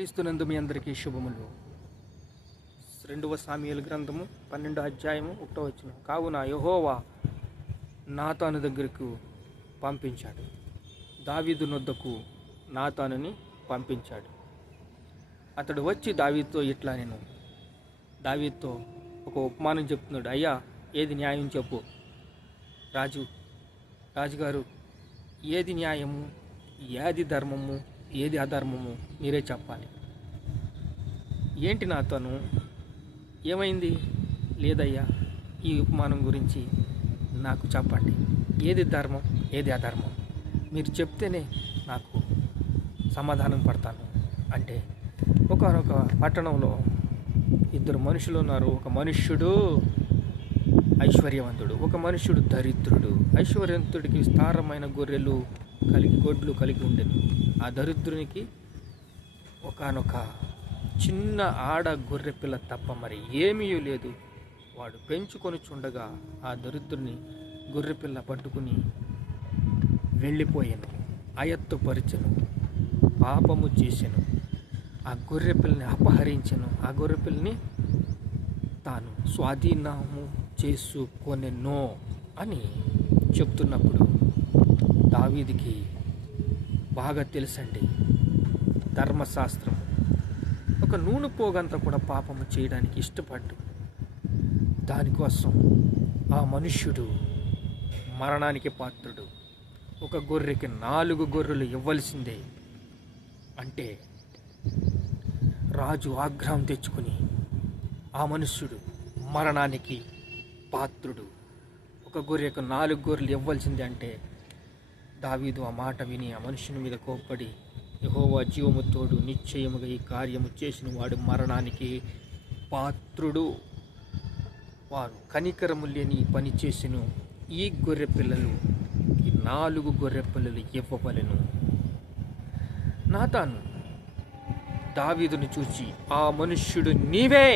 క్రీస్తునందు మీ అందరికీ శుభములు. 2వ సాముయేలు గ్రంథము 12వ అధ్యాయము 1వ వచనం. కావున యెహోవా నాతాను దగ్గరకు పంపించాడు, దావీదు నొద్దకు నాతానుని పంపించాడు. అతడు వచ్చి దావీదుతో ఇట్లా నేను దావీదుతో ఒక ఉపమానం చెప్తున్నాడు. అయ్యా, ఏది న్యాయం చెప్పు. రాజుగారు, ఏది న్యాయము, ఏది ధర్మము, ఏది అధర్మము మీరే చెప్పాలి. ఏంటి నాతోను, ఏమైంది? లేదయ్యా, ఈ ఉపమానం గురించి నాకు చెప్పండి. ఏది ధర్మం, ఏది అధర్మం మీరు చెప్తేనే నాకు సమాధానం పడతాను. అంటే ఒకనొక పట్టణంలో ఇద్దరు మనుషులు ఉన్నారు. ఒక మనుష్యుడు ఐశ్వర్యవంతుడు, ఒక మనుష్యుడు దరిద్రుడు. ఐశ్వర్యవంతుడికి విస్తారమైన గొడ్లు కలిగి ఉండేది. ఆ దరిద్రునికి ఒకనొక చిన్న ఆడ గొర్రె పిల్ల తప్ప మరి ఏమీ లేదు. వాడు పెంచుకొని చుండగా ఆ దరిద్రుని గొర్రె పిల్ల పట్టుకుని వెళ్ళిపోయాను, అయత్తుపరిచెను, పాపము చేశాను, ఆ గొర్రె పిల్లని అపహరించెను, ఆ గొర్రె పిల్లని తాను స్వాధీనము చేసుకొనెనో అని చెప్తున్నప్పుడు దావీదుకి బాగా తెలుసండి ధర్మశాస్త్రం. ఒక నూనె పోగంతా కూడా పాపము చేయడానికి ఇష్టపడ్డు. దానికోసం ఆ మనుష్యుడు మరణానికి పాత్రుడు. ఒక గొర్రెకి 4 గొర్రెలు ఇవ్వాల్సిందే. అంటే రాజు ఆగ్రహం తెచ్చుకుని ఆ మనుష్యుడు మరణానికి పాత్రుడు. ఒక గొర్రెకు 4 గొర్రెలు ఇవ్వాల్సిందే అంటే దావీదు ఆ మాట విని ఆ మనుషుని మీద కోప్పడి, యెహోవా జీవము తోడు, నిశ్చయముగా ఈ కార్యము చేసిన వాడు మరణానికి పాత్రుడు. వారు కనికరము లేని పని చేసిన ఈ గొర్రె పిల్లలు, ఈ 4 గొర్రె పిల్లలు ఇవ్వవలెను. నాతాను దావీదును చూచి, ఆ మనుష్యుడు నీవే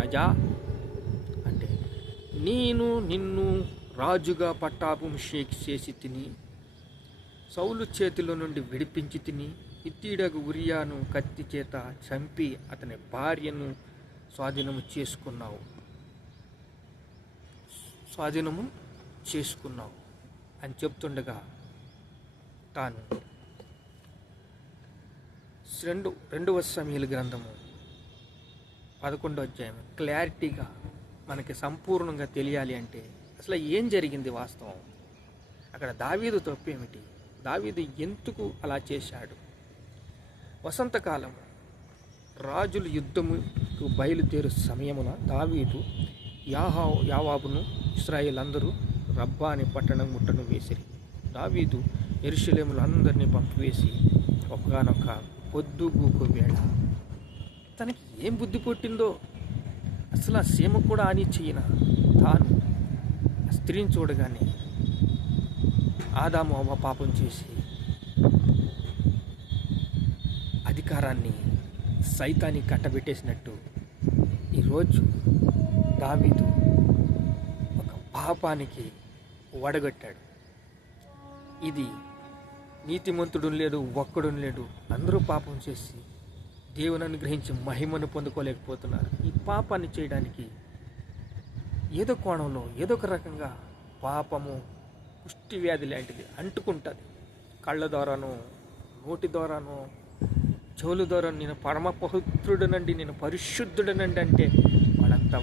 రాజా అంటే, నేను నిన్ను రాజుగా పట్టాభిషేకం చేసి తిని, సౌలు చేతిలో నుండి విడిపించి తిని, హిత్తీయుడగు ఉరియాను కత్తి చేత చంపి అతని భార్యను స్వాధీనము చేసుకున్నావు అని చెప్తుండగా తాను 2వ సమూయేలు గ్రంథము 11వ అధ్యాయం క్లారిటీగా మనకి సంపూర్ణంగా తెలియాలి అంటే అసలు ఏం జరిగింది వాస్తవం, అక్కడ దావీదు తప్పేమిటి, దావీదు ఎందుకు అలా చేశాడు. వసంతకాలం రాజులు యుద్ధముకు బయలుదేరు సమయమున దావీదు యావాబును ఇశ్రాయేలు అందరూ రబ్బా అనే పట్టణం ముట్టను వేసిరి. దావీదు యెరూషలేములో అందరినీ పంపివేసి ఒకానొక పొద్దుగూకు వేళ తనకి ఏం బుద్ధి పుట్టిందో, అసలు ఆ సీమ కూడా అని చేయన తాను స్త్రీని చూడగానే ఆదాము అవ్వ పాపం చేసి అధికారాన్ని సైతానికి కట్టబెట్టేసినట్టు ఈరోజు దావీదు ఒక పాపానికి వడగట్టాడు. ఇది నీతిమంతుడు లేడు, ఒక్కడు లేడు, అందరూ పాపం చేసి దేవుని అనుగ్రహించి మహిమను పొందుకోలేకపోతున్నారు. ఈ పాపాన్ని చేయడానికి ఏదో కోణంలో ఏదో ఒక రకంగా పాపము పుష్టి వ్యాధి లాంటిది అంటుకుంటుంది. కళ్ళ ద్వారానో, నోటి ద్వారానో, చెవుల ద్వారా నేను పరమ పవిత్రుడనండి, నేను పరిశుద్ధుడనండి అంటే వాళ్ళంతా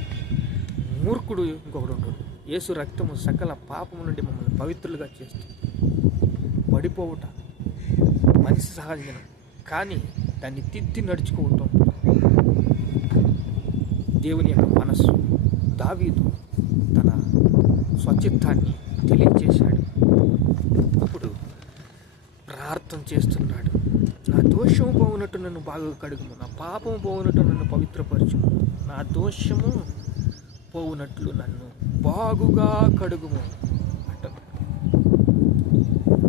మూర్ఖుడు ఇంకొకడు ఉండడు. యేసు రక్తము సకల పాపము నుండి మమ్మల్ని పవిత్రులుగా చేస్తుంది. పడిపోవుట మనిషి సహజం, కానీ దాన్ని తిద్ది నడుచుకోవటం దేవుని యొక్క మనస్సు. దావీదు తన స్వచిత్తాన్ని తెలియజేశాడు. ఇప్పుడు ప్రార్థన చేస్తున్నాడు. నా దోషము పోవునట్టు నన్ను బాగా కడుగుము, నా పాపము పోవునట్టు నన్ను పవిత్రపరచుము, నా దోషము పోవునట్లు నన్ను బాగుగా కడుగుము అంటున్నాడు.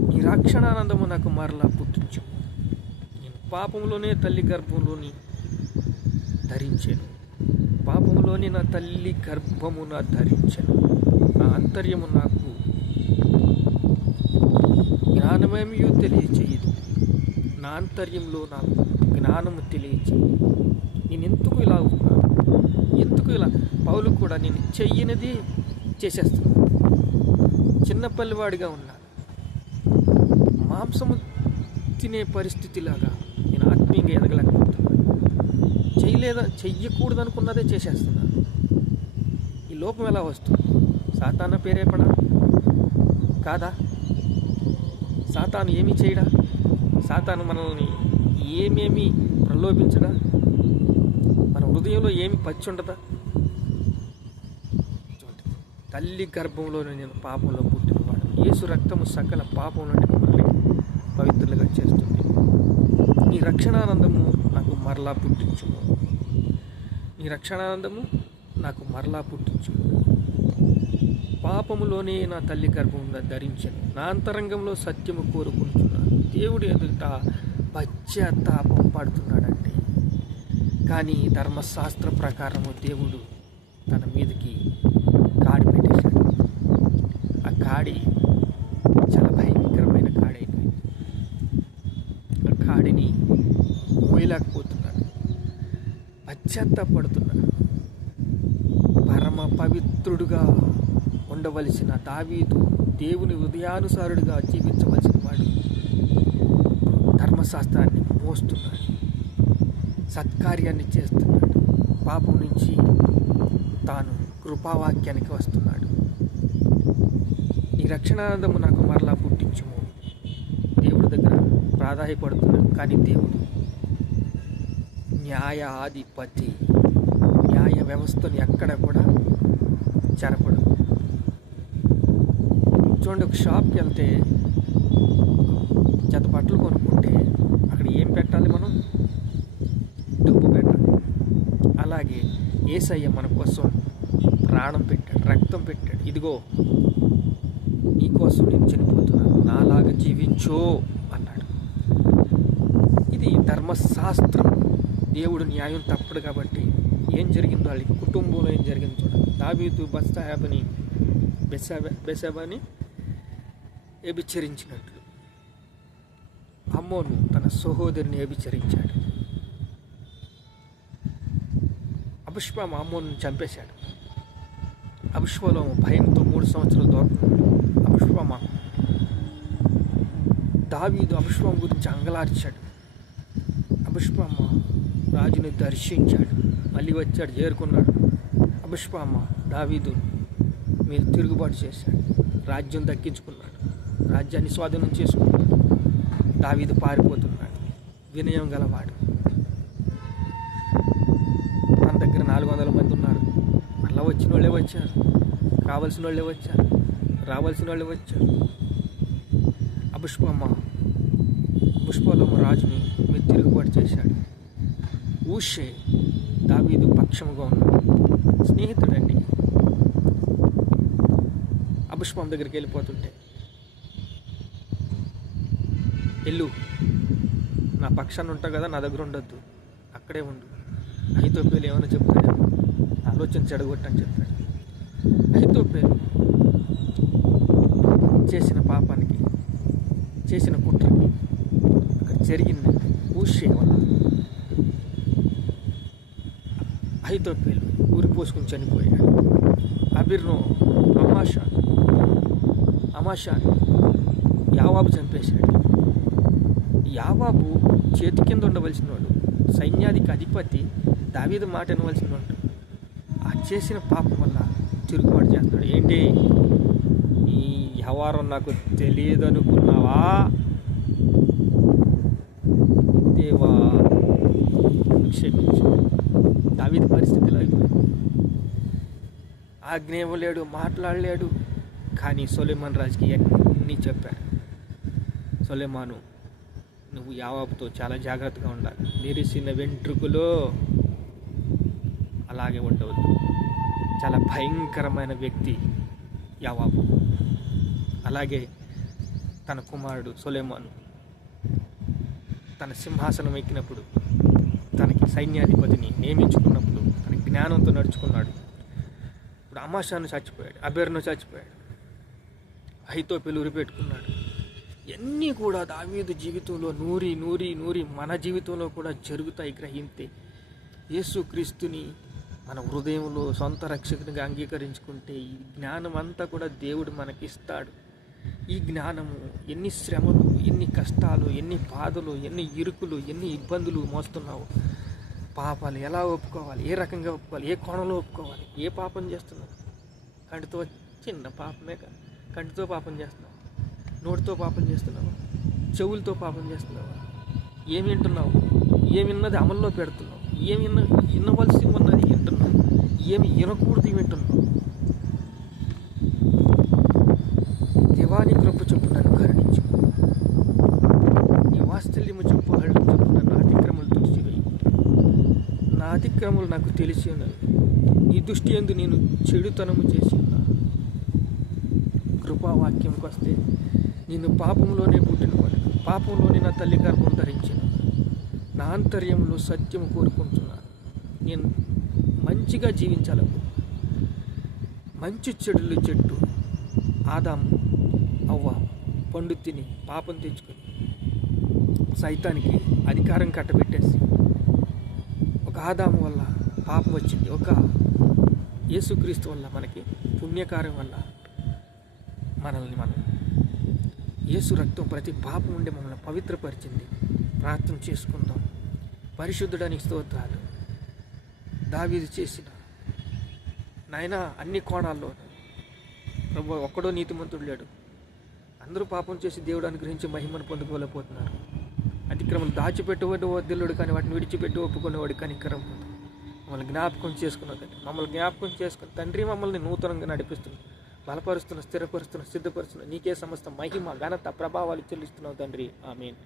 నీ రక్షణానందము నాకు మరలా పుట్టించు. నేను పాపంలోనే తల్లి గర్భంలోని ధరించాను, పాపంలోని నా తల్లి గర్భమున ధరించాను. నా అంతర్యము నాకు జ్ఞానమేమీ తెలియచేయదు. నా అంతర్యంలో నాకు జ్ఞానము తెలియచి నేను ఎందుకు ఇలా అవుతున్నాను, ఎందుకు ఇలా. పౌలు కూడా నేను చెయ్యనిది చేసేస్తున్నాను. చిన్నపల్లివాడిగా ఉన్నాను. మాంసము తినే పరిస్థితిలాగా నేను ఆత్మీయంగా ఎదగలేకపోతున్నాను. చెయ్యకూడదు అనుకున్నదే చేసేస్తున్నాను. ఈ లోపం ఎలా వస్తుంది? సాతాను ప్రేరేపణ కాదా? సాతాను ఏమీ చేయడా? సాతాను మనల్ని ఏమేమి ప్రలోభించడా? మన హృదయంలో ఏమి పచ్చి ఉండదా? తల్లి గర్భంలో నేను పాపంలో పుట్టినవాడు. యేసు రక్తము సకల పాపం నుండి మమ్మల్ని పవిత్రులుగా చేస్తుంది. నీ రక్షణానందము నాకు మరలా పుట్టించుము. నీ రక్షణానందము నాకు మరలా పుట్టించుము. పాపములోనే నా తల్లి గర్భంలో ధరించాను. నా అంతరంగంలో సత్యము కోరుకుంటున్నాను. దేవుడు ఎదుట పశ్చాత్తాపం పడుతున్నాడండి. కానీ ధర్మశాస్త్ర ప్రకారము దేవుడు తన మీదకి కాడి పెట్టేశాడు. ఆ కాడి చాలా భయంకరమైన కాడి అయిపోయింది. ఆ కాడిని మోయలేకపోతున్నాడు. పశ్చాత్తాపడుతున్నాడు. పరమ పవిత్రుడుగా ఉండవలసిన దావీదు దేవుని హృదయానుసారుడిగా జీవించవలసిన వాడు ధర్మశాస్త్రాన్ని మోస్తున్నాడు, సత్కార్యాన్ని చేస్తున్నాడు. పాపం నుంచి తాను కృపావాక్యానికి వస్తున్నాడు. ఈ రక్షణానందము నాకు మరలా పుట్టించుము. దేవుడి దగ్గర ప్రాధాన్యపడుతున్నాడు. కానీ దేవుడు న్యాయాధిపతి, న్యాయ వ్యవస్థను ఎక్కడ కూడా చెరపడు. చూడండి, ఒక షాప్కి వెళ్తే జత బట్టలు కొనుక్కుంటే అక్కడ ఏం పెట్టాలి? మనం డబ్బు పెట్టాలి. అలాగే యేసయ్య మన కోసం ప్రాణం పెట్టాడు, రక్తం పెట్టాడు. ఇదిగో నీకోసం నేను చనిపోతున్నాను, నాలాగా జీవించో అన్నాడు. ఇది ధర్మశాస్త్రం. దేవుడు న్యాయం తప్పడు. కాబట్టి ఏం జరిగిందో వాళ్ళకి కుటుంబంలో ఏం జరిగింది చూడండి. దావీదు బెత్షెబాని వ్యభిచరించినట్లు అమ్మోను తన సహోదరిని వ్యభిచరించాడు. అబిషాలోము అమ్మోను చంపేశాడు. అబిషాలోము భయంతో 3 సంవత్సరాలు దూకున్నాడు. దావీదు అబిషాలోము గురించి అంగలార్చాడు. అబిషాలోము రాజుని దర్శించాడు. మళ్ళీ వచ్చాడు, చేరుకున్నాడు. అబిషాలోము దావీదు మీద తిరుగుబాటు చేశాడు. రాజ్యం దక్కించుకున్నాడు. రాజ్యాన్ని స్వాధీనం చేసుకున్నాడు. దావీదు పారిపోతున్నాడు. వినయం గలవాడు. తన దగ్గర 400 మంది ఉన్నారు. మళ్ళా వచ్చిన వాళ్ళే వచ్చారు, కావలసిన వాళ్ళే వచ్చారు, రావాల్సిన వాళ్ళే వచ్చారు. అబిషాలోము రాజుని మీద తిరుగుబాటు చేశాడు. ఊషే దావీదు పక్షముగా ఉన్నాడు. స్నేహితుడండి. అబిషాలోము దగ్గరికి వెళ్ళిపోతుంటే, వెళ్ళు, నా పక్షాన్ని ఉంటావు కదా, నా దగ్గర ఉండొద్దు, అక్కడే ఉండు. అహీతోఫెలు ఏమైనా చెప్తాడు, ఆలోచన చెడగొట్టని చెప్పాడు. అహీతోఫెలు చేసిన పాపానికి, చేసిన కుట్రకి అక్కడ జరిగింది ఊషే వల్ల అహీతోఫెలు ఊరి పోసుకుని చనిపోయాడు. అబీర్ను అమాషాను యావాబు చంపేశాడు. యావాబు చేతి కింద ఉండవలసిన వాడు, సైన్యాధిక అధిపతి, దావీదు మాట వినవలసిన వాడు. ఆ చేసిన పాపం వల్ల తిరుగుబాటు చేస్తున్నాడు. ఏంటి ఈ వ్యవహారం నాకు తెలియదు అనుకున్నావా? దేవా క్షమించు. దావీదు పరిస్థితిలో అయిపోయింది. ఆజ్ఞ ఇవ్వలేడు, మాట్లాడలేడు. కానీ సొలొమోను రాజుకి అన్నీ చెప్పాడు. సొలొమోను, నువ్వు యావాబుతో చాలా జాగ్రత్తగా ఉండాలి. మెరిసిన వెంట్రుకలో అలాగే ఉండవద్దు. చాలా భయంకరమైన వ్యక్తి యావాబు. అలాగే తన కుమారుడు సొలొమోను తన సింహాసనం ఎక్కినప్పుడు, తనకి సైన్యాధిపతిని నియమించుకున్నప్పుడు తన జ్ఞానంతో నడుచుకున్నాడు. ఇప్పుడు అమాషాను చచ్చిపోయాడు, అబేర్ను చచ్చిపోయాడు, అహీతోఫెలు ఉరిపెట్టుకున్నాడు. ఇవన్నీ కూడా దావీదు జీవితంలో నూరి నూరి నూరి మన జీవితంలో కూడా జరుగుతాయి గ్రహింతే. యేసుక్రీస్తుని మన హృదయంలో సొంత రక్షకునిగా అంగీకరించుకుంటే ఈ జ్ఞానం అంతా కూడా దేవుడు మనకిస్తాడు. ఈ జ్ఞానము ఎన్ని శ్రమలు, ఎన్ని కష్టాలు, ఎన్ని బాధలు, ఎన్ని ఇరుకులు, ఎన్ని ఇబ్బందులు మోస్తున్నావు, పాపాలు ఎలా ఒప్పుకోవాలి, ఏ రకంగా ఒప్పుకోవాలి, ఏ కోణంలో ఒప్పుకోవాలి, ఏ పాపం చేస్తున్నావు, కంటితో చిన్న పాపమే కాదు, కంటితో పాపం చేస్తున్నావు, నోటితో పాపం చేస్తున్నావు, చెవులతో పాపం చేస్తున్నావు, ఏమి వింటున్నావు, ఏమి విన్నది అమల్లో పెడుతున్నావు, ఏమి వినవలసి ఉన్నది వింటున్నావు, ఏమి వినకూడదు వింటున్నావు. దేవాని కృప చొప్పు నన్ను కరుణించు, నీ వాత్సల్యము చొప్పు హళ్ళు చొప్పు నన్ను అతిక్రమలు తుడిచివేయి. నా అతిక్రమలు నాకు తెలిసి ఉన్నవి, నీ దృష్టి యందు నేను చెడుతనము చేసి ఉన్నా. కృపావాక్యంకి వస్తే నేను పాపంలోనే పుట్టినవాడు, పాపంలోనే నా తల్లి గర్భం ధరించిన, నా ఆంతర్యంలో సత్యము కోరుకుంటున్నాను. నేను మంచిగా జీవించాలను. మంచి చెడులు చెట్టు ఆదాము అవ్వ పండు తిని పాపం తెచ్చుకొని సైతానికి అధికారం కట్టబెట్టేసి, ఒక ఆదాము వల్ల పాపం వచ్చింది, ఒక యేసుక్రీస్తు వల్ల మనకి పుణ్యకార్యం వల్ల మనల్ని యేసు రక్తం ప్రతి పాపం నుండి మమ్మల్ని పవిత్రపరిచింది. ప్రార్థన చేసుకుందాం. పరిశుద్ధుడానికి స్తోత్రాలు. దావీదు చేసిన నాయన అన్ని కోణాల్లో ప్రభు ఒక్కడో నీతిమంతుడు లేడు. అందరూ పాపం చేసి దేవుడు అనుగ్రహించి మహిమను పొందుకోలేకపోతున్నారు. అతిక్రమలు దాచిపెట్టువాడు వదిలుడు, కానీ వాటిని విడిచిపెట్టి ఒప్పుకునేవాడు కనికరం. మమ్మల్ని జ్ఞాపకం చేసుకున్నది, మమ్మల్ని జ్ఞాపకం చేసుకుని తండ్రి మమ్మల్ని నూతనంగా నడిపిస్తున్న, బలపరుస్తున్న, స్థిరపరుస్తున్న, సిద్ధపరుస్తున్న నీకే సమస్త మహిమ ఘనత ప్రభావాలు చెల్లిస్తున్నావు తండ్రి. ఆమేన్.